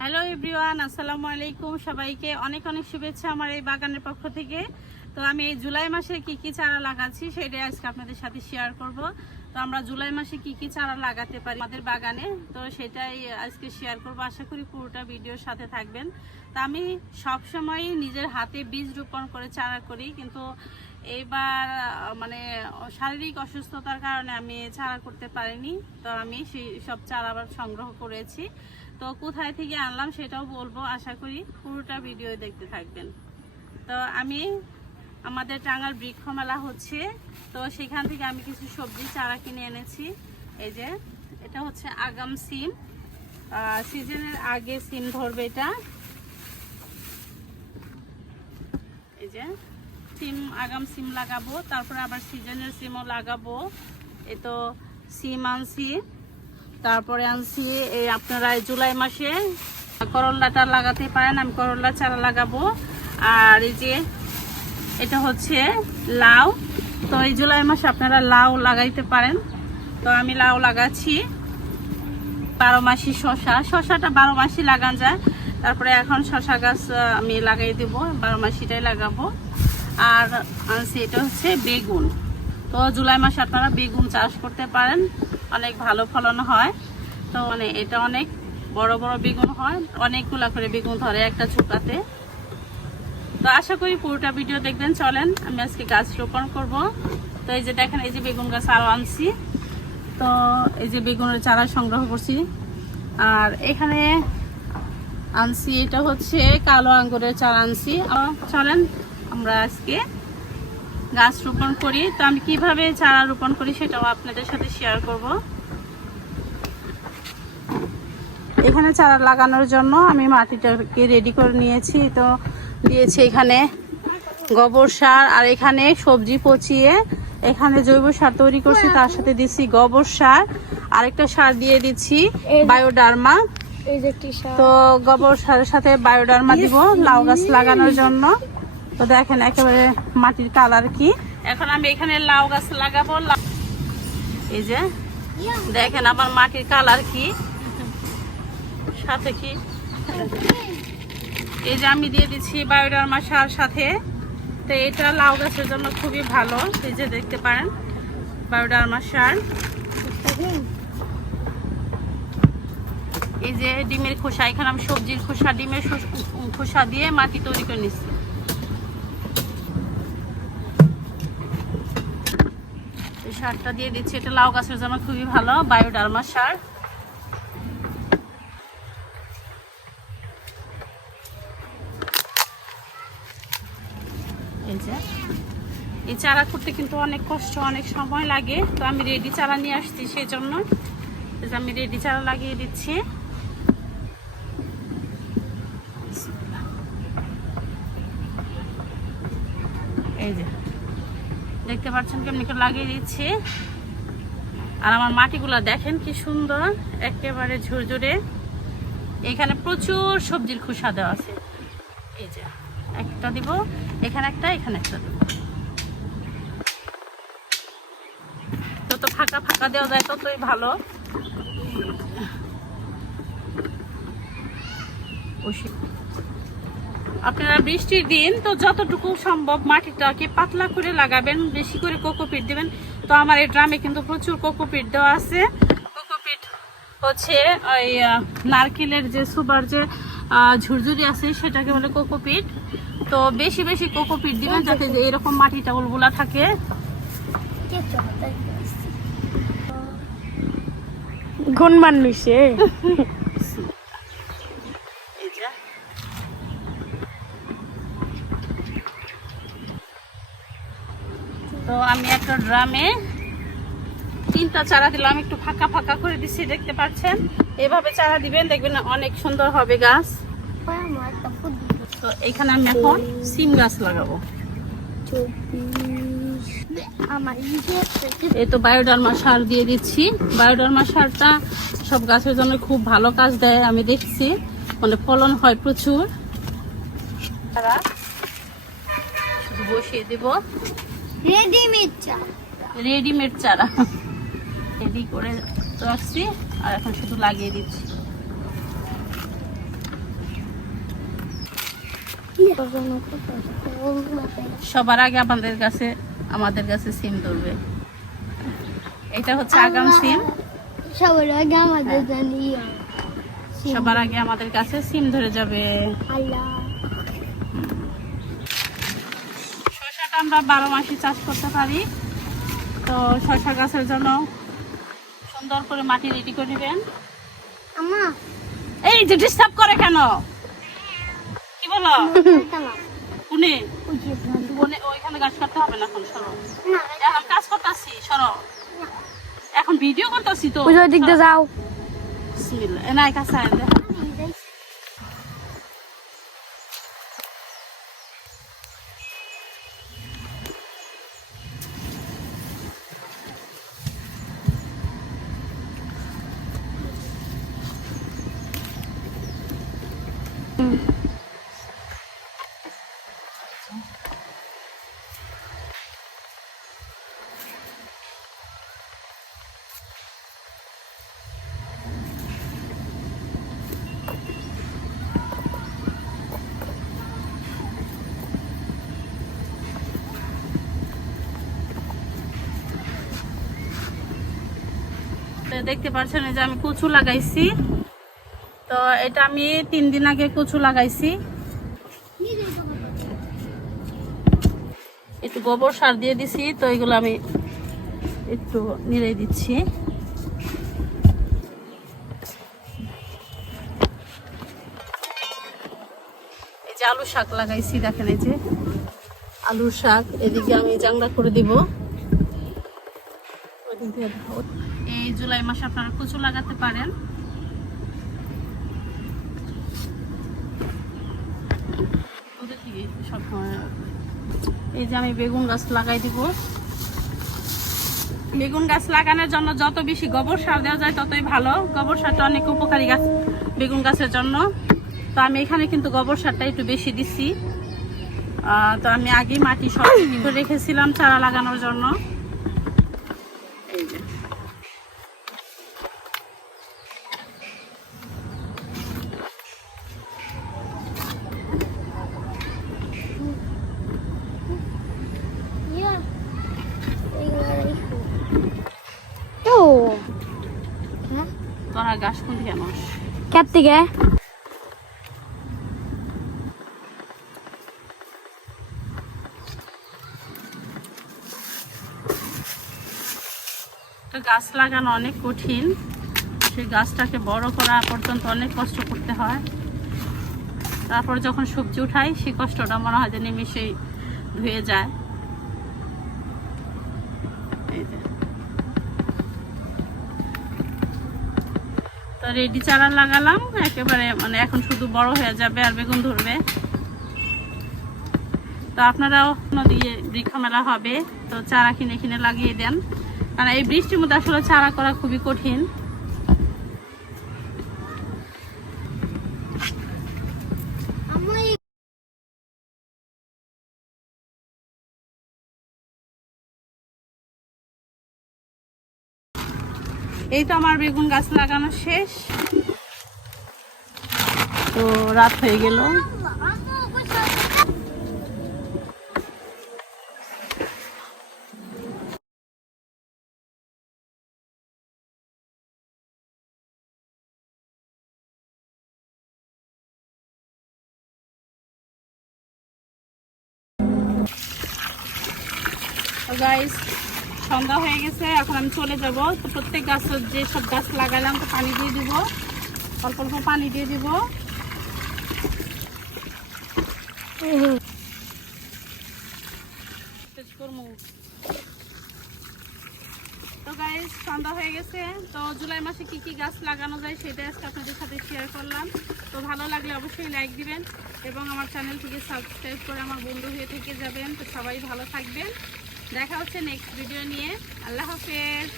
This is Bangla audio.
হ্যালো এভরিওয়ান, আসসালামু আলাইকুম। সবাইকে অনেক অনেক শুভেচ্ছা আমার এই বাগানের পক্ষ থেকে। তো আমি এই জুলাই মাসে কি কি চারা লাগাচ্ছি সেটাই আজকে আপনাদের সাথে শেয়ার করব। তো আমরা জুলাই মাসে কি কি চারা লাগাতে পারি আমাদের বাগানে, তো সেটাই আজকে শেয়ার করব। আশা করি পুরোটা ভিডিওর সাথে থাকবেন। তো আমি সবসময় নিজের হাতে বীজ রোপণ করে চারা করি, কিন্তু এইবার মানে শারীরিক অসুস্থতার কারণে আমি চারা করতে পারিনি। তো আমি সেই সব চারা আবার সংগ্রহ করেছি। তো কোথায় থেকে আনলাম সেটাও বলবো, আশা করি পুরোটা ভিডিও দেখতে থাকবেন। তো আমি আমাদের টাঙ্গাল বৃক্ষ মেলা হচ্ছে, তো সেখান থেকে আমি কিছু সবজি চারা কিনে এনেছি। এই যে এটা হচ্ছে আগাম সিম, সিজনের আগে সিম ধরবে এটা। এই যে সিম, আগাম সিম লাগাবো, তারপরে আবার সিজনের সিমও লাগাবো। এ তো সিম আনছি, তারপরে আনছি এই আপনারা জুলাই মাসে করল্লাটা লাগাতে পারেন, আমি করল্লা চারা লাগাবো। আর এই যে এটা হচ্ছে লাউ, তো এই জুলাই মাসে আপনারা লাউ লাগাইতে পারেন। তো আমি লাউ লাগাচ্ছি। 12 মাসি শশাটা 12 মাসি লাগানো যায়। তারপরে এখন শশা গাছ আমি লাগাই দেবো, 12 মাসিটাই লাগাবো। আর আনছি এটা হচ্ছে বেগুন। তো জুলাই মাসে আপনারা বেগুন চাষ করতে পারেন, অনেক ভালো ফলন হয়। তো মানে এটা অনেক বড় বড় বেগুন হয়, অনেকগুলা করে বেগুন ধরে একটা ছোকাতে। তো আশা করি পুরোটা ভিডিও দেখবেন। চলেন আমি আজকে গাছ রোপণ করব। তো এই যে দেখেন, এই যে বেগুন গাছ আরও আনছি। তো এই যে বেগুনের চারা সংগ্রহ করছি। আর এখানে আনছি এটা হচ্ছে কালো আঙ্গুরের চারা আনছি। চলেন আমরা আজকে গাছ রোপণ করি। তো আমি কিভাবে চারা রোপণ করি সেটাও আপনাদের সাথে শেয়ার করব। এখানে চারা লাগানোর জন্য আমি মাটিটাকে রেডি করে নিয়েছি। তো দিয়েছি এখানে গোবর সার, আর এখানে সবজি পচিয়ে এখানে জৈব সার তৈরি করছি, তার সাথে দিচ্ছি গোবর সার, আরেকটা সার দিয়ে দিচ্ছি বায়োডার্মা। তো গোবর সারের সাথে বায়োডার্মা দিব লাউ গাছ লাগানোর জন্য। তো দেখেন একেবারে মাটির কালার কি। এখন আমি এখানে লাউ গাছ লাগাবো। এই যে দেখেন আমার মাটির কালার কি, সাথে কি এই যে আমি দিয়ে দিচ্ছি বায়োডার্মা সার সাথে। তো এটা লাউ গাছের জন্য খুবই ভালো। এই যে দেখতে পারেন বায়োডার্মা সার। এই যে ডিমের খোসা, এখানে আমি সবজির খোসা, ডিমের খোসা দিয়ে মাটি তৈরি করে নিচ্ছি। এই সারটা দিয়ে দিচ্ছি, এটা লাউ গাছের জন্য খুবই ভালো বায়োডার্মা সার। এই চারা করতে কিন্তু অনেক কষ্ট, অনেক সময় লাগে। তো আমি রেডি চারা নিয়ে আসছি, সেই জন্য আমি রেডি চারা লাগিয়ে দিচ্ছি। এই যে দেখতে পাচ্ছেন কেমনি করে লাগিয়ে দিচ্ছি। আর আমার মাটিগুলা দেখেন কি সুন্দর, একেবারে ঝুরঝুরে। এখানে প্রচুর সবজির খোসা দেওয়া আছে। এই যে একটা দিব, এখানে একটা, এখানে একটা দিব। যত ফাঁকা ফাঁকা দেওয়া যায় ততই ভালো। আপনারা বৃষ্টির দিন তো যতটুকু সম্ভব মাটিটাকে পাতলা করে লাগাবেন, বেশি করে কোকোপিট দিবেন। তো আমার এই ড্রামে কিন্তু প্রচুর কোকোপিট দেওয়া আছে। কোকোপিট হচ্ছে ওই নারকেলের যে সুপার যে ঝুরঝুরি আছে সেটাকে বলে কোকোপিট। তো বেশি বেশি কোকোপিট দিবেন যাতে যে এরকম মাটিটা উলবুলা থাকে। গুণ মানুষে তো আমি একটা ড্রামে 3টা চারা দিলাম, একটু ফাঁকা ফাঁকা করে দিচ্ছি, দেখতে পাচ্ছেন। এভাবে চারা দিবেন, দেখবেন অনেক সুন্দর হবে গাছ। তো এখানে আমি এখন সিম গাছ লাগাবো। এই তো বায়োডার্মা সার দিয়ে দিচ্ছি। বায়োডার্মা সারটা সব গাছের জন্য খুব ভালো কাজ দেয়, আমি দেখছি, মানে ফলন হয় প্রচুর। বসিয়ে দেব রেডিমেড চারা, রেডি করে রাখছি, আর এখন শুধু লাগিয়ে দিচ্ছি। সবার আগে আমাদের কাছে সিম ধরবে। এটা হচ্ছে আগাম সিম। সবার আগে আমাদের জানিয়ে সবার আগে আমাদের কাছে সিম ধরে যাবে। আল্লাহ শসাটা আমরা 12 মাসই চাষ করতে পারি। তো শসা গাছের জন্য সুন্দর করে মাটি রেডি করে নেবেন। আমা এই যে ডিস্টার্ব করে কেন? কি বলো? কোনে কোনে? ওইখানে গাছ কাটতে হবে না, এখন সরো। এখন কাজ করতেছি, সরো। এখন ভিডিও করতেছি তো। ওই দিক দিয়ে যাও। বিসমিল্লাহ। এনাই কাছে আয় দেখো। দেখতে পাচ্ছেন যে আমি কচু লাগাইছি। তো এটা আমি 3 দিন আগে কচু লাগাইছি। একটু গোবর সার দিয়ে দিছি, তো এগুলো আমি একটু নিড়ে দিচ্ছি। এই যে আলু শাক লাগাইছি, দেখেন এই যে আলুর শাক। এদিকে আমি জাংলা করে দিব। এই জুলাই মাসে আপনারা কচু লাগাতে পারেন। এই যে আমি বেগুন গাছ লাগাই দিব। বেগুন গাছ লাগানোর জন্য যত বেশি গোবর সার দেওয়া যায় ততই ভালো। গোবর সারটা অনেক উপকারী গাছ বেগুন গাছের জন্য। তো আমি এখানে কিন্তু গোবর সারটা একটু বেশি দিচ্ছি। তো আমি আগে মাটি সব রেখেছিলাম চারা লাগানোর জন্য। এই যে তোরা গাছ কোন দিকে আনস? ক্যাপ থেকে গাছ লাগানো অনেক কঠিন। সেই গাছটাকে বড় করা পর্যন্ত অনেক কষ্ট করতে হয়। তারপর যখন সবজি উঠাই সেই কষ্টটা মনে হয় যে নিমেষেই ধুয়ে যায়। তো রেডি চারা লাগালাম একেবারে, মানে এখন শুধু বড় হয়ে যাবে আর বেগুন ধরবে। তো আপনারাও নদীতে বৃক্ষ মেলা হবে, তো চারা কিনে কিনে লাগিয়ে দেন। কারণ এই বৃষ্টির মধ্যে আসলে চারা করা খুবই কঠিন। এই তো আমার বেগুন গাছ লাগানো শেষ। তো রাত হয়ে গেল। গাইস সন্ধ্যা হয়ে গেছে, এখন আমি চলে যাব। তো প্রত্যেক গাছ যে সব গাছ লাগালাম তো পানি দিয়ে দিব, অল্প অল্প পানি দিয়ে দিব। তো গাইস সন্ধ্যা হয়ে গেছে। তো জুলাই মাসে কি কি গাছ লাগানো যায় সেটা আজকে আপনাদের সাথে শেয়ার করলাম। তো ভালো লাগলে অবশ্যই লাইক দিবেন এবং আমার চ্যানেলটিকে সাবস্ক্রাইব করে আমার বন্ধু হয়ে থেকে যাবেন। তো সবাই ভালো থাকবেন। দেখা হচ্ছে নেক্সট ভিডিও নিয়ে। আল্লাহ হাফেজ।